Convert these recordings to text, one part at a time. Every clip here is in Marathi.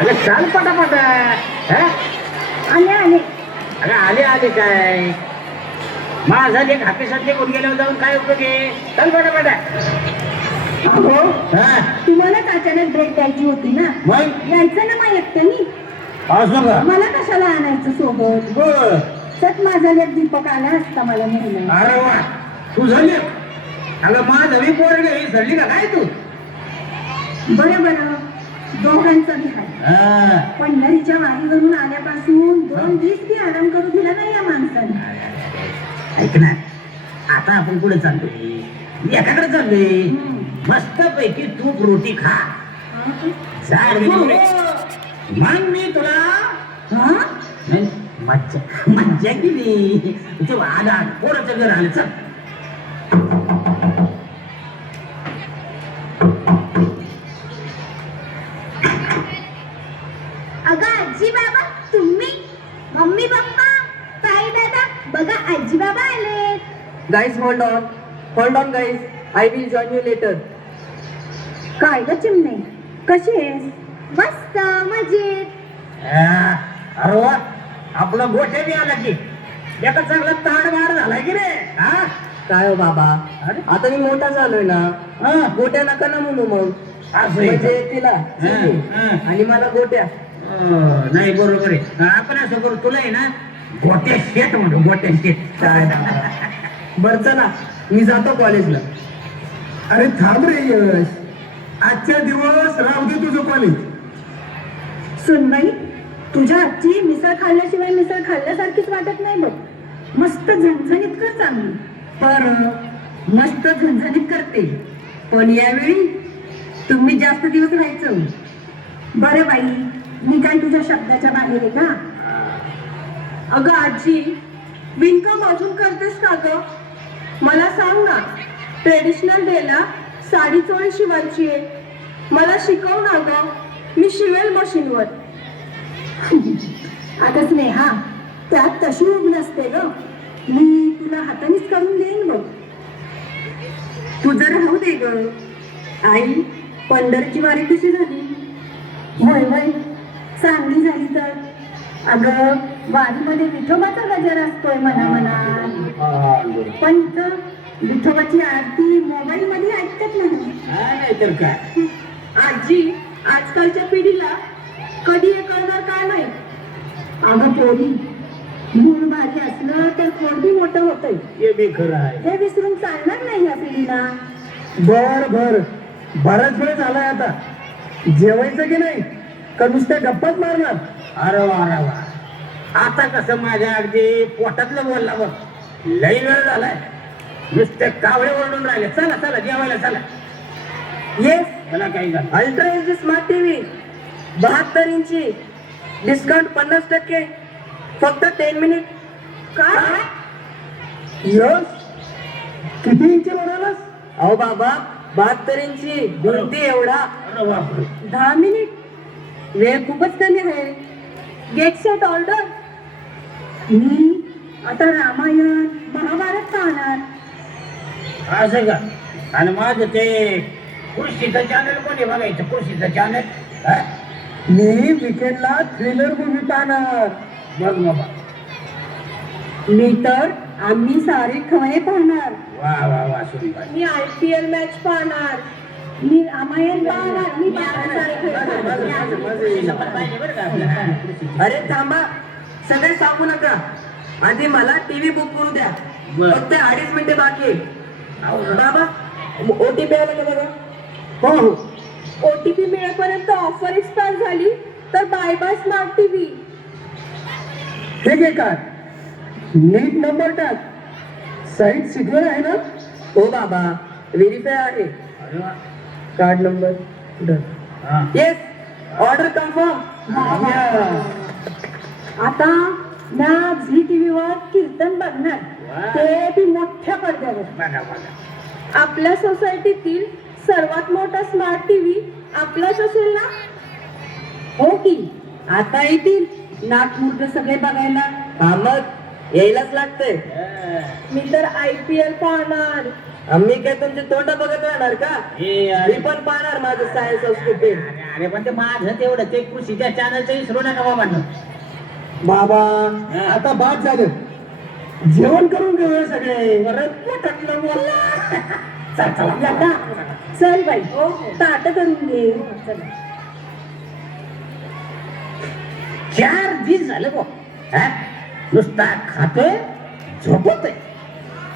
अगं चाल पटापट. हा? आले आले. अगं आले आले काय? माझा लेख हापिसात निघून गेल्यावर जाऊन काय उपयोग आहे? चल पटापट. अहो हा? तुम्हालाच अचानक ब्रेक द्यायची होती ना? मग? यायचं ना मग एकट्यानी असं का? मला कशाला आणायचं सोबत? बर. सत माझा लेख दीपक आला असता मला नेहमी अरे वा. तू झाली अगं माझं मी पोरग ही झडली का काय तू? बरं बरं. दोघांचं हा. पंढरीच्या वारीवरून आल्यापासून दोन दिवस बी आराम करू दिला नाही या माणसाने. ऐक ना आता आपण पुढे चाललोय? एकाकडे चाललोय. मस्त पैकी तूप रोटी खा. गेली. मग मी तुला हा? नाही, मज्जा मज्जा केली. तेव्हा आला पोराचं घर आलं चल. Guys, hold on. Hold on, guys. I will join you later. काय ग चिमणे? कशी आहेस? मस्त मजेत. हा, अरे वा. आपला गोठ्या बी आला की. एका चांगला ताड बाड झालाय की रे? हा? काय हो बाबा? अरे? आता मी मोठा झालोय ना. हा, गोट्या नका ना म्हणू मग. असं आहे म्हणजे का? तिला. हा. आणि मला गोट्या. अं, नाही बरोबर आहे. आपण असं करू तुला आहे ना गोट्या शेट म्हणू गोट्या शेट काय बर चला मी जातो कॉलेजला अरे थांब रे यश. आजच्या दिवस राहू दे तुझं कॉलेज सुनबाई तुझ्या आजची मिसळ खाल्ल्याशिवाय मिसळ खाल्ल्यासारखीच वाटत नाही बघ. मस्त झणझणीत कर चांगली. पर मस्त झणझणीत करते. पण यावेळी तुम्ही जास्त दिवस राहायचं. बरं बाई मी काय तुझ्या शब्दाच्या बाहेर आहे का? अगं आजी विणकाम अजून करतेस का ग? मला सांग ना ट्रेडिशनल डेला साडी चोळी शिवायची आहे. मला शिकव ना ग मी शिवेल मशीनवर आता स्नेहा त्यात तशी उभ नसते ग. मी तुला हातानेच करून देईन बघ. तुझं राहू दे ग आई पंढरची वारी कशी झाली? होय होय चांगली झाली तर. अगं वारीमध्ये विठोबाचा गजर असतोय मना मनात पण इथं विठोबाची आरती मोबाईल मध्ये ऐकतात नाही तर काय? आजी आजकालच्या पिढीला कधी हे कळणार काय नाही अगं पोरी मूळ भारी असलं तर खोडबी मोठं होतंय. हे बी खरं आहे. हे विसरून चालणार नाही या पिढीला. बर बर. बराच वेळ झालाय आता. जेवायचं की नाही? का नुसत्या गप्पाच मारणार? अरे वा अरे वा. आता कसं माझ्या अगदी पोटातलं बोलला बघ. लई वेळ झालाय. नुसते कावळे ओरडून राहिले. चला चला जेवायला चला. येस मला काही झालं अल्ट्रा डी स्मार्ट टीव्ही बहात्तर इंची. डिस्काउंट पन्नास टक्के. फक्त टेन मिनिट काय यश किती इंची म्हणालास अहो बाबा बहात्तर इंची. भिंती एवढा. अरे बापरे. दहा मिनिट वेळ खूपच कमी आहे. गेट सेट ऑर्डर मी आता रामायण महाभारत पाहणार असं का आणि माझं ते कृषीचं चॅनल कोणी बघायचं कृषीचं चॅनल मी विकेंडला थ्रिलर मूवी पाहणार बघ बाबा मी तर आम्ही सारी खवये पाहणार वा वा वा सुनबाई मी आय पी एल मॅच पाहणार मी रामायण पाहणार मी बरं? अरे थांबा सगळे सांगू नका. आधी मला टीव्ही बुक करू द्या. फक्त अडीच मिनिटे बाकी बाबा ओटीपी आलं का बघा? हो हो. ओटीपी मिळेपर्यंत ऑफर एक्सपायर झाली तर बाय बाय स्मार्ट टीव्ही हे घे काय नीट नंबर टाक. साईट सिक्युअर आहे ना? हो बाबा. व्हेरीफाय आहे. कार्ड नंबर डन हा. येस ऑर्डर कन्फर्म आता ना झी टीव्हीवर कीर्तन वा. बघणार ते बी मोठ्या पडद्यावर. आपल्या सोसायटीतील सर्वात मोठा स्मार्ट टीव्ही आपलाच असेल ना? हो की? आता येतील. नागपूर सगळे बघायला. हा मग यायलाच लागतंय. मी तर आय पी एल पाहणार. आम्ही काय तुमचे तोंड बघत राहणार का? हे मी अरे पण पाहणार माझं सायन्स संस्कृती अरे अरे पण ते माझं तेवढं. ते कृषीच्या चॅनलचं विसरू नका बाबा. बाबा हा. आता बाद झालं. जेवण करून घेऊया सगळे. बोलला. चल चला. लता चल बाई. ताट करून घे. चल. चार दिवस झालं बो हा? नुसता खातोय झोपतोय.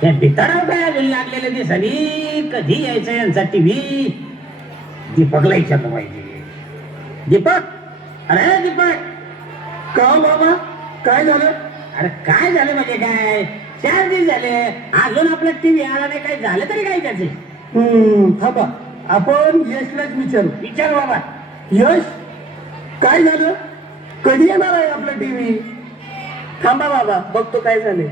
त्या बिताराव काय आलेले लागलेले दिसानी कधी यायचं यांचा टीव्ही? दीपकला विचारलं पाहिजे. दीपक? अरे दीपक! का हो बाबा? काय झालं? अरे काय झालं म्हणजे काय? चार दिवस झाले. अजून आपला टीव्ही आला नाही. काय झालं तरी काय त्याचे? हम्म थांबा. आपण यशलाच विचारू. विचार बाबा. यश? काय झालं? कधी येणार आहे आपला टीव्ही थांबा बाबा बघतो काय झाले.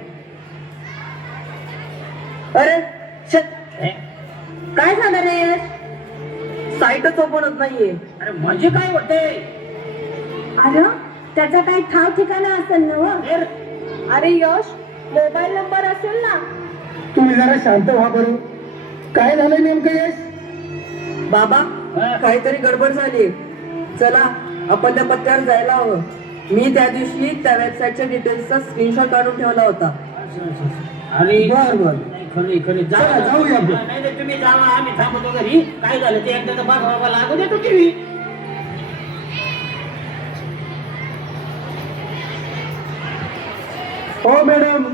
अरे शेत? काय झालं रे साईटच ओपन होत नाहीये. अरे म्हणजे काय होते अरे त्याचा काही ठाव ठिकाणा असेल ना हो? अरे यश मोबाईल नंबर असेल ना? तुम्ही जरा शांत व्हा बरं. काय झालं नेमकं यश? बाबा. काहीतरी गडबड झाली. चला आपण त्या पत्त्यावर जायला हवं. मी त्या दिवशी त्या वेबसाईटच्या डिटेल्सचा स्क्रीनशॉट काढून ठेवला होता. आणि बर बर. नाही, खरं जाऊया आपण. नाही नाही, तुम्ही जावा आम्ही थांबतो घरी. काय झालं? ते एकदा बाबा लागू देतो टीव्ही. हो मॅडम.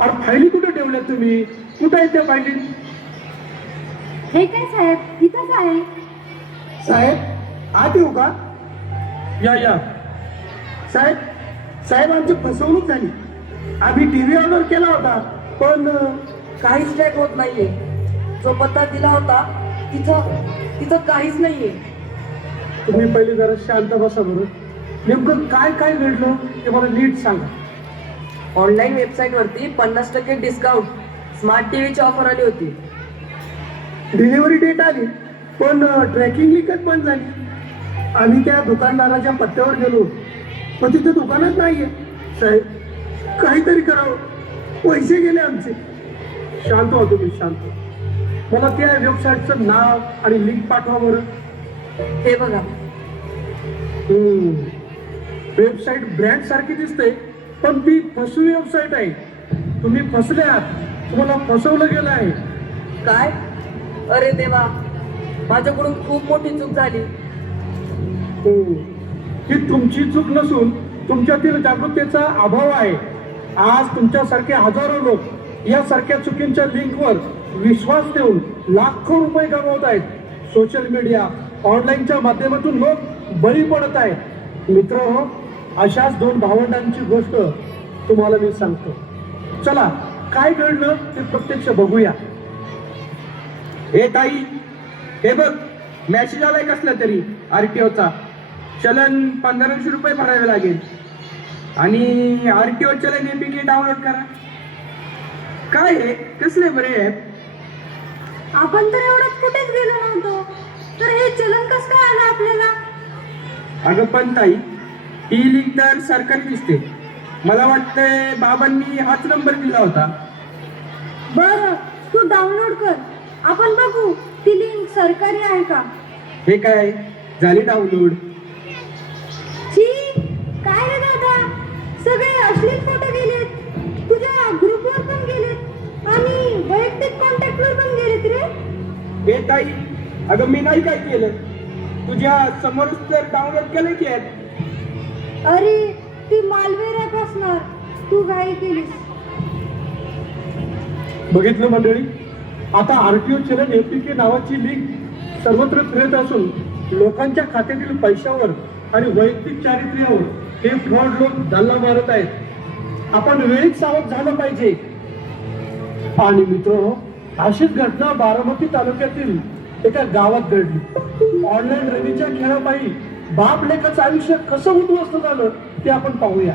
अरे फायली कुठे ठेवल्या तुम्ही? कुठे आहेत त्या फायली हे काय साहेब? इथंच आहे. साहेब आत येऊ का? या या. साहेब साहेब आमची फसवणूक झाली. आम्ही टीव्ही ऑर्डर केला होता पण काहीच ट्रॅक होत नाहीये. जो पत्ता दिला होता तिथं तिथं काहीच नाहीये. तुम्ही पहिले जरा शांत बसा बरं. नेमकं काय काय घडलं ते मला नीट सांगा. ऑनलाईन वेबसाईट वरती पन्नास टक्के डिस्काउंट स्मार्ट टीव्हीची ऑफर आली होती. डिलिव्हरी डेट आली पण ट्रॅकिंग लिंकच बंद झाली. आम्ही त्या दुकानदाराच्या पत्त्यावर गेलो. पण तिथे दुकानच नाहीये. साहेब काहीतरी करावं. पैसे गेले आमचे. शांत व्हा तुम्ही शांत मला त्या वेबसाईटचं नाव आणि लिंक पाठवा बरं. हे बघा. वेबसाईट ब्रँड सारखी दिसते. पण ती फसवी वेबसाईट आहे. तुम्ही फसले आहात तुम्हाला फसवलं गेलं आहे. काय? अरे देवा. माझ्याकडून खूप मोठी चूक झाली. हो. ही तुमची चूक नसून तुमच्यातील जागृततेचा अभाव आहे. आज तुमच्यासारखे हजारो लोक यासारख्या चुकींच्या लिंकवर विश्वास देऊन लाखो रुपये गमावत आहेत. सोशल मीडिया ऑनलाईनच्या माध्यमातून लोक बळी पडत आहेत. मित्र अशाच दोन भावंडांची गोष्ट तुम्हाला मी सांगतो. चला काय घडलं ते प्रत्यक्ष बघूया. हे ताई हे बघ मॅसेज आलाय कसला तरी आरटीओचा चलन पंधराशे रुपये भरावे लागेल. आणि आरटीओ चलन एपीके डाउनलोड करा. काय हे? कसले बरे ॲप आपण तर एवढ्यात कुठेच गेलो नव्हतो. तर हे चलन कस काय आलं आपल्याला? अगं पण ताई ही लिंक तर सरकारी दिसते मला वाटतंय बाबांनी हाच नंबर दिला होता. बर तू डाउनलोड कर. आपण बघू ती लिंक सरकारी आहे का? हे काय? झाली डाउनलोड छी काय रे दादा? सगळे अश्लील फोटो गेलेत. तुझ्या ग्रुपवर पण गेलेत. आणि वैयक्तिक कॉन्टॅक्टवर पण गेलेत रे. हे ताई अगं मी नाही काय केलं. तुझ्या समोरच तर डाउनलोड केलं की? ॲप अरे ती मालवेर असणार. तू घाई केलीस. बघितलं मंडळी? आता आरटीओ चलन एपीके नावाची लिंक सर्वत्र फिरत असून लोकांच्या खात्यातील पैशावर आणि वैयक्तिक चारित्र्यावर हे फ्रॉड लोक धल्ला मारत आहेत. आपण वेळीच सावध झालं पाहिजे. आणि मित्र अशीच घटना बारामती तालुक्यातील एका गावात घडली. ऑनलाईन रमीच्या खेळापायी बाप लेखाचं आयुष्य कसं उद्ध्वस्त झालं ते आपण पाहूया.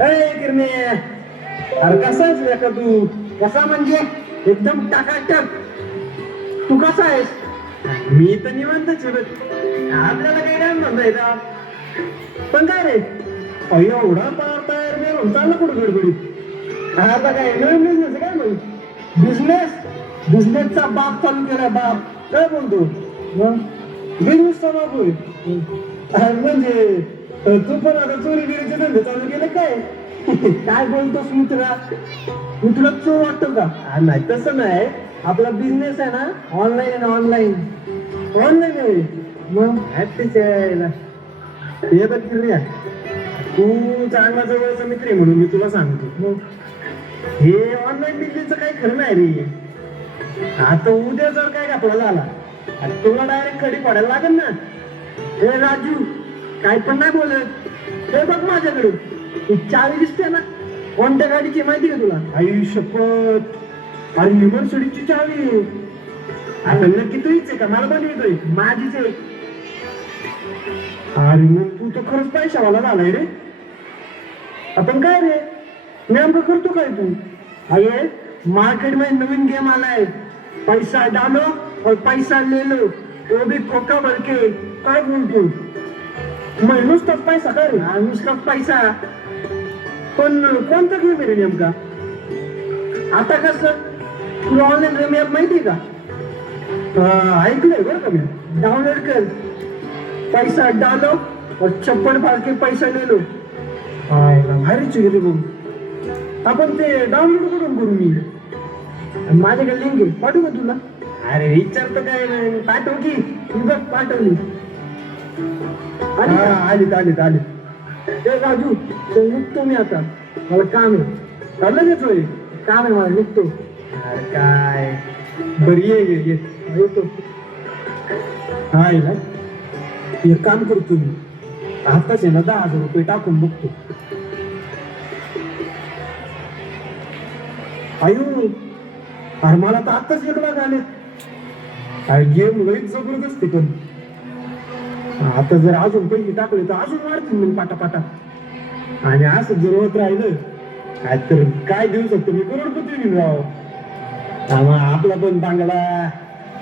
किरणे अरे कसाच लेखा तू? कसा म्हणजे? एकदम टाकाटक. तू कसा आहेस? मी तर निवांतच आपल्याला काही नाही म्हणता ना पण काय रे. एवढा पार तयार मिळून चालला कुठं गडबडीत? आता काय नवीन बिझनेस काय मग? बिझनेस बिझनेसचा बाप चालू केला बाप. काय बोलतो? मग? बिझनेस होय अरे म्हणजे तू पण आता चोरी बिरीचे धंदे चालू केले काय? काय बोलतोस मित्रा? मी तुला चोर वाटतो का? नाही तसं नाही. आपला बिझनेस आहे ना ऑनलाईन आहे ना ऑनलाईन ऑनलाईन आहे. मग? हॅपीच आहे हे बघ किर्या तू चांगला जवळचा मित्र आहे म्हणून मी तुला सांगतो. मग? हे ऑनलाईन बिझनेसचं काही खरं नाही रे. आता उद्या जर काय आपला झाला आणि तुला डायरेक्ट खडी पडायला लागेल ना? हे राजू काय पण नाही बोलत. हे बघ माझ्याकडे ही चावी दिसते ना? कोणत्या गाडीची माहिती का तुला? आई शपथ. अरे मर्सडीची चावी. आहे. आता नक्की तुझीच आहे का? मला बनवितोय. माझीच आहे. अरे मग तू तर खरंच पैशावाला झालाय रे. आपण काय रे? नेमकं करतो काय तू? अरे मार्केटमध्ये नवीन गेम आलाय. पैसा डालो और पैसा ले लो वो भी खोखा भर के काय बोलतो मग नुसताच पैसा काय रे हा। नुसताच पैसा। पण कोणता गेम आहे रे नेमका आता कसं तुला ऑनलाईन गेम ॲप माहिती का हा, ऐकलंय बरं का मी डाउनलोड कर। पैसा डालो और छप्पन फाड़ के पैसा ले लो। भारीच आहे रे बघ आपण ते डाउनलोड करून करू मी माझ्याकडे लिंक आहे. पाठवू का तुला. अरे विचारतो काय नाही. पाठव की. ही बघ पाठवली. आली का? आलीत आलीत आलीत. ए राजू चल निघतो मी आता. मला काम आहे. चाललं येतोय काम आहे मला निघतो. अरे काय? बरी ये ये ये. येतो. हा ये ना. एक काम करतो मी. आताच आहे ना दहा हजार रुपये टाकून बघतो. आयु. अरे मला तर आत्ताच एक लाख आले गेम लईच जबरदस्त असते पण. आता जर अजून पैसे टाकले तर अजून वाढतील मग पाटा पाटा आणि असं जर होत राहिलं काय तर काय देऊ शकतो मी? करोडपती होईन राव. हा, आपला पण बांगला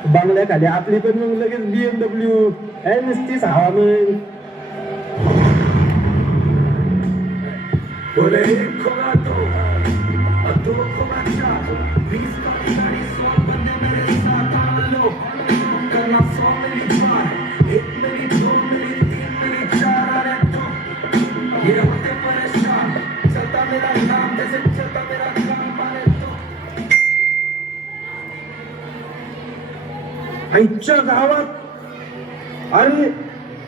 बांगल्याखाली आपली पण मग लगेच बीएमडब्ल्यू नसतीच हवा खोला आईच्या गावात अरे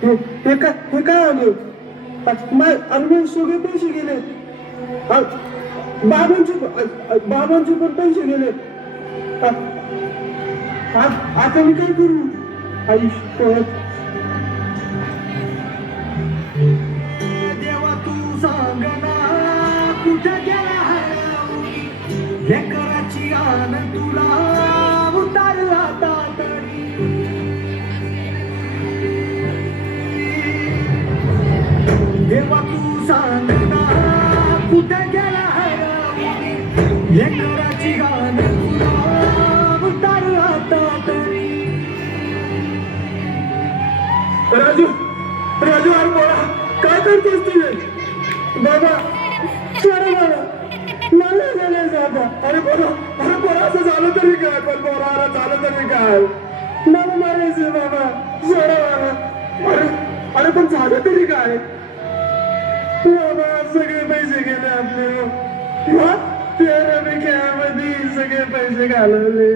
हे हे काय हे काय आलं अरे सगळे पैसे गेले अ, बाबांची अ, बाबांचे पण पैसे गेले. आता मी काय करू? आई देवा तू सांग ना कुठे गेला लेकराची आन तुला उतारला आता तरी देवा तू सांग राजू राजू अरे बोला काय करतोस तुझे बाबा सोडा मला मला झालं बाबा अरे बोला अरे बोला असं झालं तरी काय? पण बोला अरे झालं तरी काय? मला मारायचं बाबा. सोडा मला अरे अरे पण झालं तरी काय? बाबा सगळे पैसे गेले आपले. हा? तेरा मी खेळामध्ये सगळे पैसे घालवले.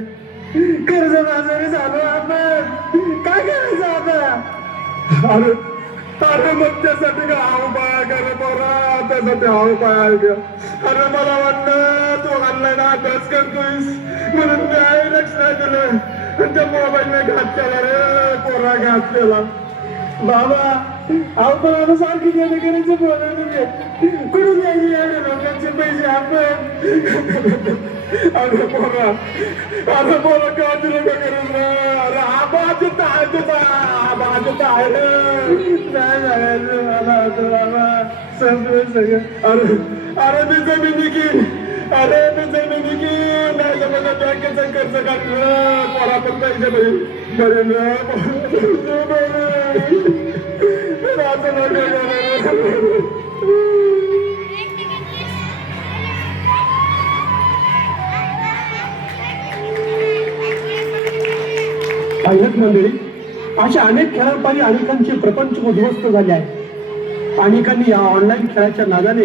कर्ज बाजारी झालो आपण. काय करायचं आता? अरे अरे मग त्यासाठी का हाव पाया कर बरा त्यासाठी हाव पाया कर. अरे मला वाटलं तू ऑनलाईन अभ्यास करतोयस. म्हणून मी आई लक्ष नाही दिलं. आणि त्या मोबाईलने घात केला रे पोरा घात केला. बाबा अहो पण आता सारखी गेले करायचं बोला तुम्ही कुठून द्यायचे एवढे लोकांचे पैसे आपण. अरे पोरा. अरे पोरा का तुला का करून रे अरे हा बाजूत आहे तुझा. हा बाजूत आहे. रे नाही जायचं मला आता बाबा संपलं सगळं. अरे अरे मी जमिनी की अरे मी जमिनी की नाही तर मला बँकेचा कर्ज काढलं. पोरा पण पैसे भरेल भरेल असं पायलट मंडळी अशा अनेक खेळापायी अनेकांचे प्रपंच उद्ध्वस्त झाले आहे अनेकांनी या ऑनलाईन खेळाच्या नादाने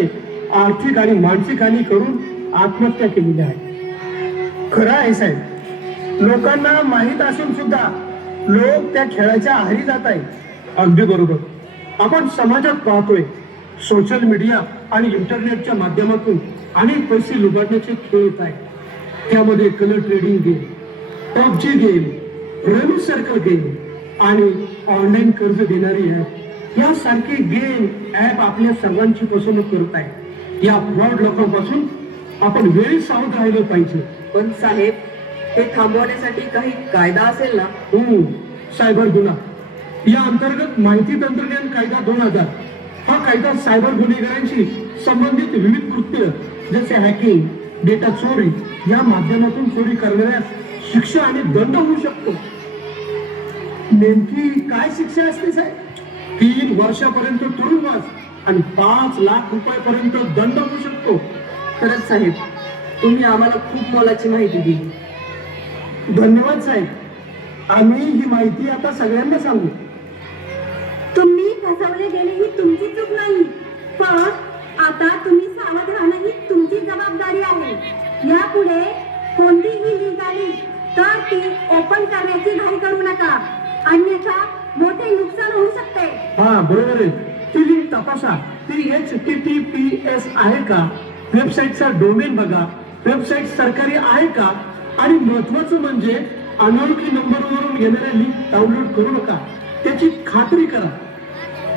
आर्थिक आणि मानसिक हानी करून आत्महत्या केलेली आहे. खरं आहे साहेब लोकांना माहीत असून सुद्धा लोक त्या खेळाच्या आहारी जात आहेत. अगदी बरोबर. आपण समाजात पाहतोय सोशल मीडिया आणि इंटरनेटच्या माध्यमातून अनेक पैसे लुबाडण्याचे खेळ येत आहेत. त्यामध्ये colour trading game PUBG game rummy circle game आणि ऑनलाईन कर्ज देणारी ऍप यासारखे गेम ऍप आपल्या सर्वांची फसवणूक करत आहे. या फ्रॉड लोकांपासून आपण वेळी सावध राहिलं पाहिजे. पण साहेब हे थांबवण्यासाठी काही कायदा असेल ना? हो. सायबर गुन्हा. या अंतर्गत माहिती तंत्रज्ञान कायदा दोन हजार. हा कायदा सायबर गुन्हेगारांशी संबंधित विविध कृत्य जसे हॅकिंग डेटा चोरी या माध्यमातून चोरी करणाऱ्यास शिक्षा आणि दंड होऊ शकतो. नेमकी काय शिक्षा असते साहेब? तीन वर्षापर्यंत तुरुंगवास आणि पाच लाख रुपयापर्यंत दंड होऊ शकतो. खरंच साहेब तुम्ही आम्हाला खूप मोलाची माहिती दिली. धन्यवाद साहेब. आम्ही ही माहिती आता सगळ्यांना सांगू. तुम्ही फसवले गेले ही तुमची चूक नाही पण आता तुम्ही सावध राहणं ही तुमची जबाबदारी आहे. यापुढे कोणतीही लीग आली तर ती ओपन करण्याची घाई करू नका. अन्यथा मोठे नुकसान होऊ शकते. हा बरोबर आहे. ती लिंक तपासा. ती H T T P S आहे का? वेबसाईटचा डोमेन बघा. वेबसाईट सरकारी आहे का? आणि महत्वाचं म्हणजे अनोळखी नंबरवरून येणाऱ्या लिंक डाउनलोड करू नका. त्याची खात्री करा.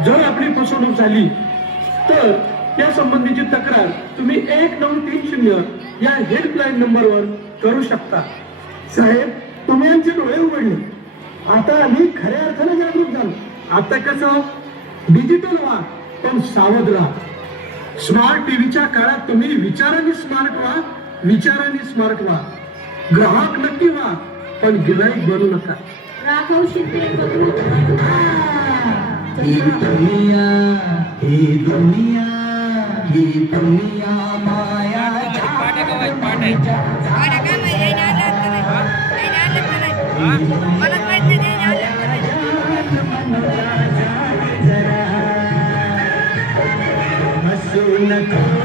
जर आपली फसवणूक झाली तर या संबंधीची तक्रार तुम्ही एक नऊ तीन शून्य या हेल्पलाईन नंबरवर करू शकता. साहेब तुम्ही आमचे डोळे उघडले. आता आम्ही खऱ्या अर्थाने जागरूक झालो. आता कसं? डिजिटल व्हा पण सावध राहा. स्मार्ट टीव्हीच्या काळात तुम्ही विचारांनी स्मार्ट व्हा विचारांनी स्मार्ट व्हा. ग्राहक नक्की व्हा पण गिराईक बनू नका. राघव शिंदे ही दुनिया ही दुनिया ही दुनिया माया. हसू नको